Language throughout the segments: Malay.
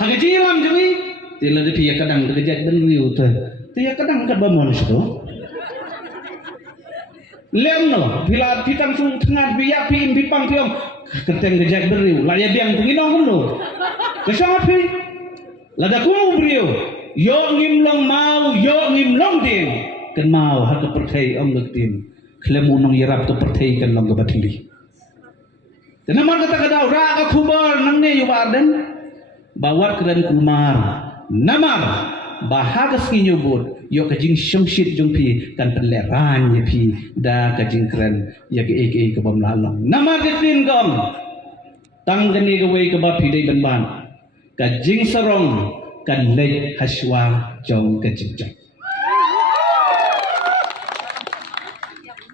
hang jilam jadi tila de pia kadang de jak ben riu tu tia kadang kat bamon situ lem no bila pitang sung tengah biya pin pipang tiom keteng de jak ben riu la ya biang penginong kan lo kesang api lada kumu beriu yo ngimlong mau yo ngimlong din kan mau hak perthai om lektin klemu nong yarap tu perthai kan long gabatili dan mar kata kadau ra ka khubar nang ne yu barden bawar keren kulmar namar bahagas kinyubur yo kajing syongshit jongpi kan penleran ye pi da kajing keren ya ke ek ke bam lalong namar ketin gom tang gani ke wei ke ba pi dei ban ban kajing sarong kan lei haswa jong kajing jong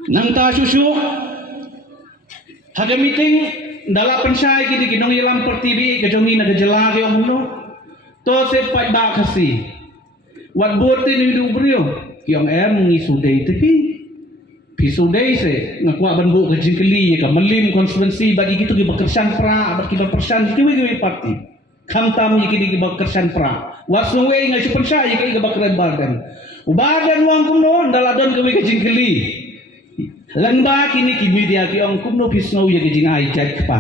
nang ta susu haga meeting dalam pensai kita ginong ilam pertibi kejongi na gejala ke omno to se pai ba khasi wat bote ni du brio kiong ngi sudei tepi pi sudei se ngakwa banbu ke jingkeli ka melim konstituensi bagi gitu ki bekersan pra bagi berpersan kiwi parti khamtam yi ki bekersan pra wasuwe ngai su pensai ki bakran badan ubadan wang kumno daladon ke jingkeli lan ba kini ki media ki ong kumno pisno ye ki jing ai chat pa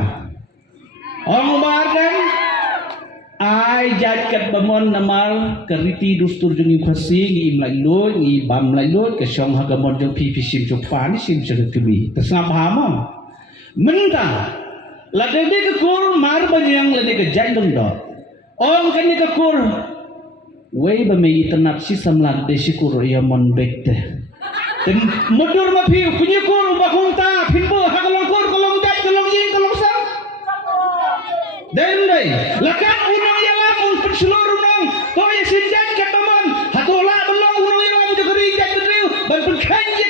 ong barkan ai jat kat bamon namal keriti dustur jung khasi ngi imlai lo ngi bam lai lo ke song ha gamon jung pi sim chok pa ni sim chok kemi tersam hamam menta la de ke kur mar banyang la de ke jandung do ong kan ke kur wei ba me itnat si samlan de sikur ya mon bekte dan mundur mapi punya kur bahunta pinbo hakalong kur kolong dai kolong yin kolong sang dan dai lakat unang yalam un penseluruh nang to ya sinjai kat baman hatola belong unang yalam de geri jat bedriu ban penkan je